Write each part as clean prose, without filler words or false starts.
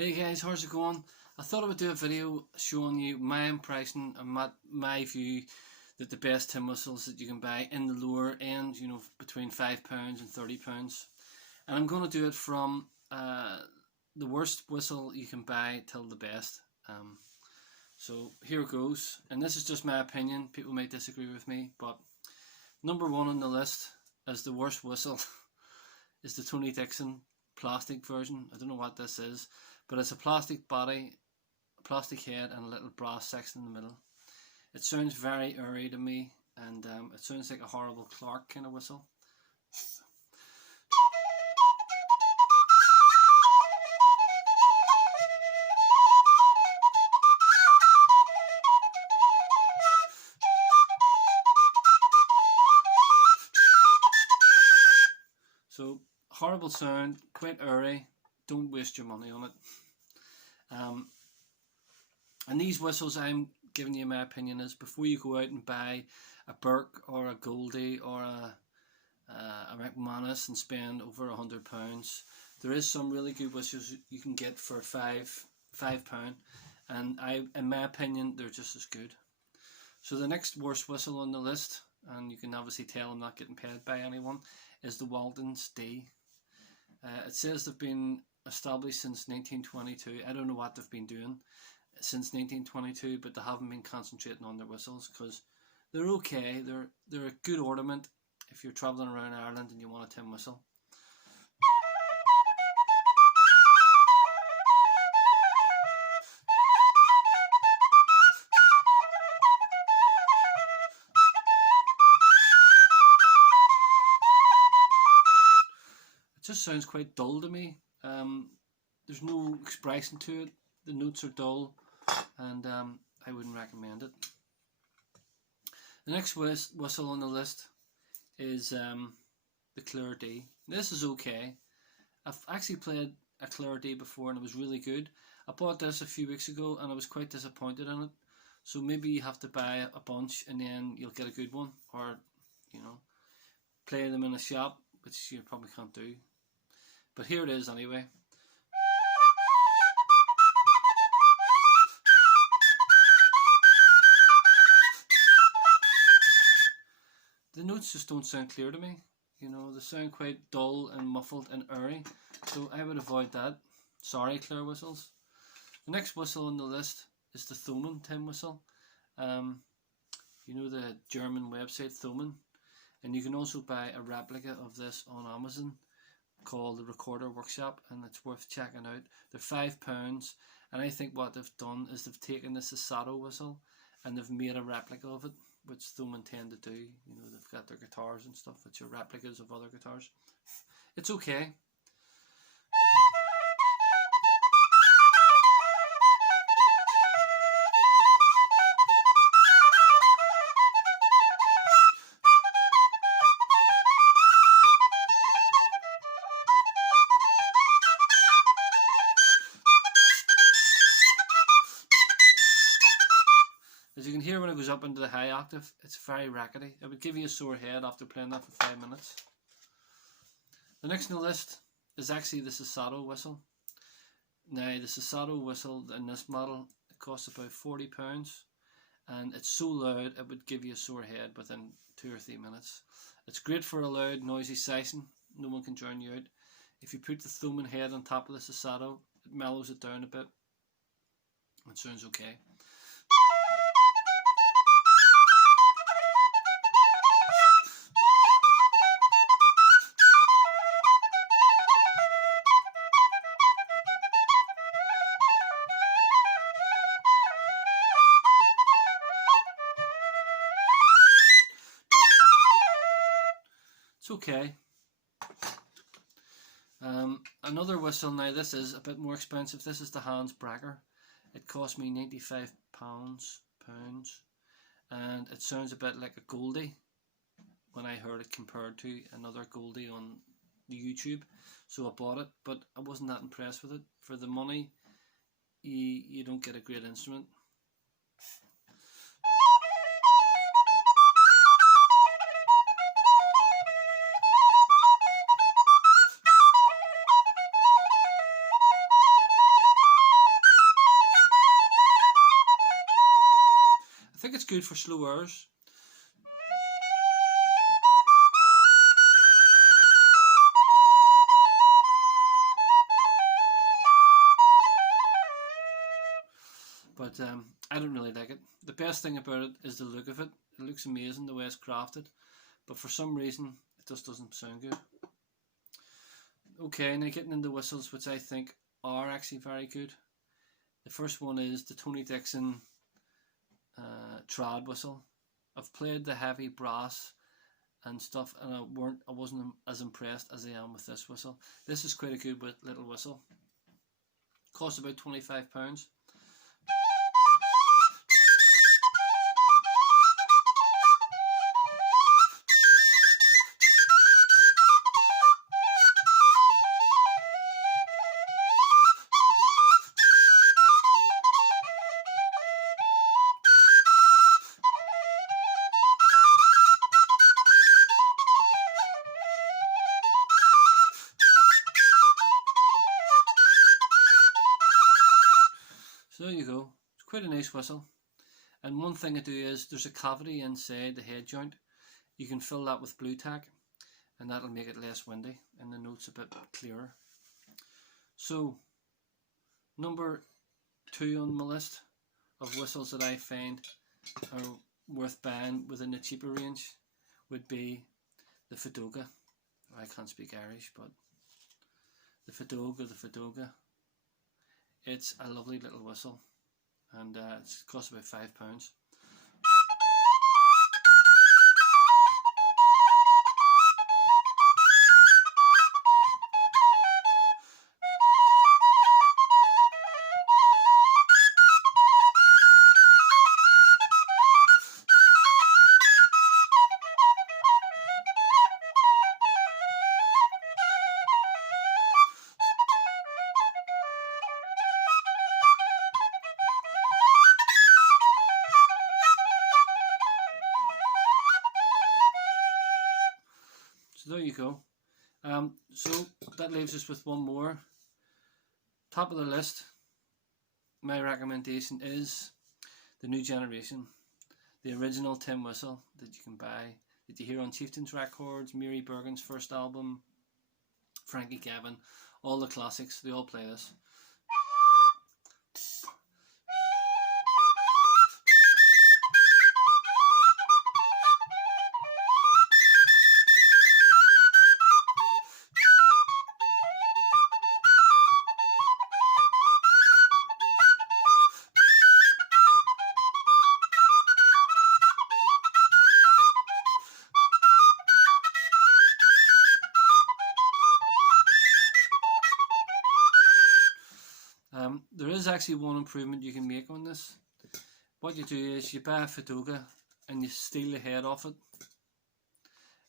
Hey guys, how's it going? I thought I would do a video showing you my impression and my view that the best tin whistles that you can buy in the lower end, between £5 and £30. And I'm going to do it from the worst whistle you can buy till the best. So here it goes. And this is just my opinion. People may disagree with me, but number one on the list as the worst whistle is the Tony Dixon plastic version. I don't know what this is, but it's a plastic body, a plastic head, and a little brass section in the middle. It sounds very airy to me, and it sounds like a horrible Clark kind of whistle. So, horrible sound, quite airy. Don't waste your money on it. And these whistles, I'm giving you my opinion, is before you go out and buy a Burke or a Goldie or a McManus and spend over £100, there is some really good whistles you can get for £5, and in my opinion, they're just as good. So the next worst whistle on the list, and you can obviously tell I'm not getting paid by anyone, is the Walden's D. It says they've been established since 1922. I don't know what they've been doing since 1922, but they haven't been concentrating on their whistles because they're okay. They're a good ornament if you're travelling around Ireland and you want a tin whistle. It just sounds quite dull to me. There's no expression to it. The notes are dull, and I wouldn't recommend it. The next whistle on the list is the Clare D. This is okay. I've actually played a Clare D before and it was really good. I bought this a few weeks ago and I was quite disappointed in it. So maybe you have to buy a bunch and then you'll get a good one, or play them in a shop, which you probably can't do. But here it is anyway. The notes just don't sound clear to me. They sound quite dull and muffled and airy, so I would avoid that. Sorry, Clare whistles. The next whistle on the list is the Thomann tin whistle. The German website Thomann, and you can also buy a replica of this on Amazon called the Recorder Workshop, and it's worth checking out. They're £5, and I think what they've done is they've taken the Sasato whistle and they've made a replica of it, which Thomann tend to do. They've got their guitars and stuff which are replicas of other guitars. It's okay. As you can hear when it goes up into the high octave, it's very rackety. It would give you a sore head after playing that for 5 minutes. The next on the list is actually the Sasato whistle. Now the Sasato whistle in this model, it costs about £40, and it's so loud it would give you a sore head within 2 or 3 minutes. It's great for a loud, noisy session. No one can drown you out. If you put the Thomann head on top of the Sasato, it mellows it down a bit. It sounds okay. It's okay. Another whistle, now this is a bit more expensive. This is the Hans Bracker. It cost me £95, and it sounds a bit like a Goldie when I heard it compared to another Goldie on the YouTube. So I bought it, but I wasn't that impressed with it. For the money, you don't get a great instrument. think it's good for slow airs. But I don't really like it. The best thing about it is the look of it. It looks amazing the way it's crafted, but for some reason it just doesn't sound good. Okay, now getting into whistles which I think are actually very good. The first one is the Tony Dixon trad whistle. I've played the heavy brass and stuff, and I wasn't as impressed as I am with this whistle. This is quite a good little whistle. Costs about £25. So there you go. It's quite a nice whistle. And one thing I do is there's a cavity inside the head joint. You can fill that with blue tack, and that'll make it less windy and the notes a bit clearer. So number 2 on my list of whistles that I find are worth buying within the cheaper range would be the Fadoga. I can't speak Irish, but the Fadoga. It's a lovely little whistle, and it costs about £5. So there you go. So that leaves us with one more. Top of the list, my recommendation is the new generation. The original tin whistle that you can buy, that you hear on Chieftains Records, Mary Bergen's first album, Frankie Gavin, all the classics, they all play this. There is actually one improvement you can make on this. What you do is you buy a Fadoga and you steal the head off it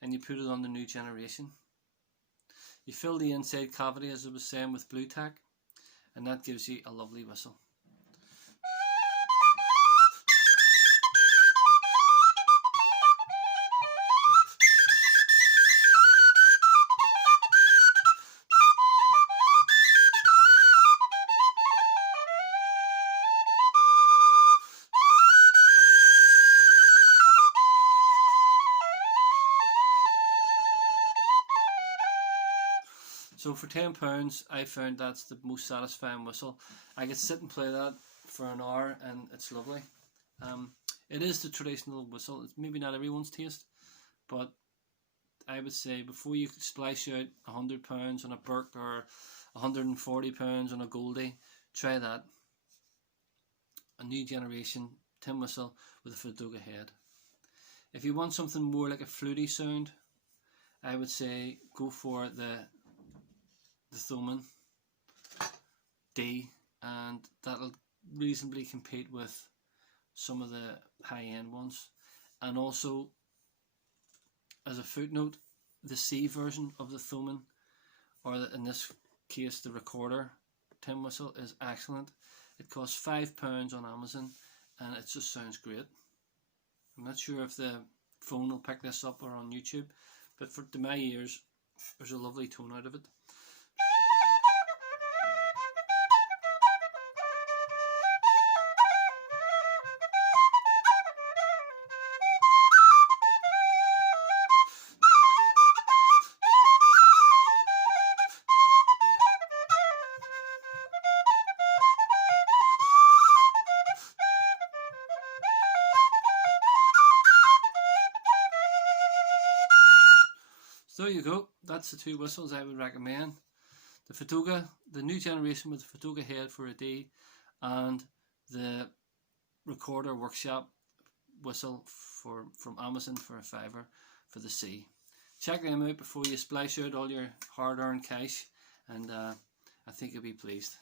and you put it on the new generation. You fill the inside cavity, as I was saying, with blue tack, and that gives you a lovely whistle. So for £10, I found that's the most satisfying whistle. I could sit and play that for an hour, and it's lovely. It is the traditional whistle. It's maybe not everyone's taste, but I would say before you splash out £100 on a Burke or £140 on a Goldie, try that. A new generation tin whistle with a Fadoga head. If you want something more like a fluty sound, I would say go for the Thomann D, and that'll reasonably compete with some of the high-end ones. And also, as a footnote, the C version of the Thomann, or in this case the recorder tin whistle, is excellent. It costs £5 on Amazon and it just sounds great. I'm not sure if the phone will pick this up or on YouTube, but to my ears there's a lovely tone out of it. So there you go. That's the two whistles I would recommend. The Fotoga, the new generation with the Fotoga head for a D, and the Recorder Workshop whistle from Amazon for a $5 for the C. Check them out before you splash out all your hard-earned cash, and I think you'll be pleased.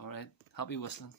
Alright, happy whistling.